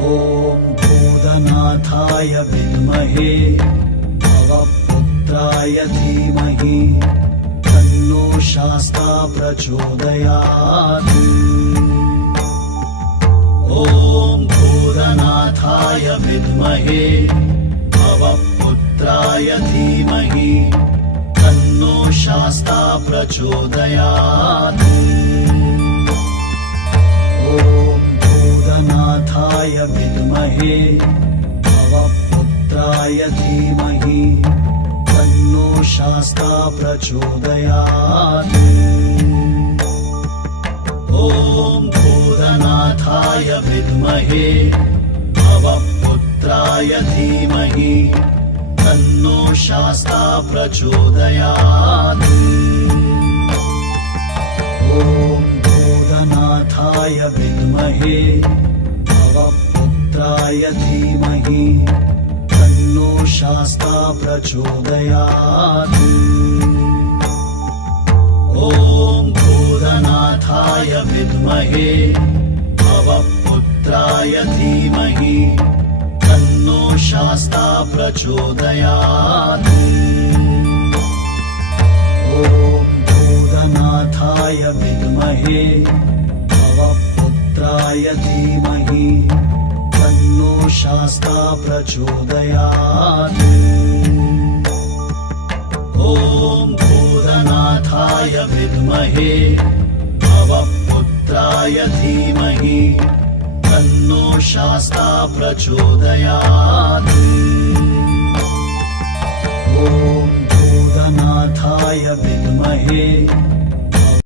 ॐ भूतनाथाय विद्महे भवपुत्राय धीमहि तन्नो शास्ता प्रचोदयात्। ॐ भूतनाथाय विद्महे भवपुत्राय धीमहि तन्नो शास्ता प्रचोदयात्। ॐ भूतनाथाय विद्महे भवपुत्राय धीमहि तन्नो शास्ता प्रचोदयात्। ॐ भूतनाथाय विद्महे भवपुत्राय धीमहि तन्नो शास्ता प्रचोदयात्। ॐ भूतनाथाय विद्महे भवपुत्राय धीमहि तन्नो शास्ता प्रचोदयात्। ॐ भूतनाथाय विद्महे भवपुत्राय धीमहि तन्नो शास्ता प्रचोदयात्। ॐ भूतनाथाय विद्महे भवपुत्राय धीमहि तन्नो शास्ता प्रचोदयात्। ॐ भूतनाथाय विद्महे भवपुत्राय धीमहि तन्नो शास्ता प्रचोदयात्। ॐ भूतनाथाय विद्महे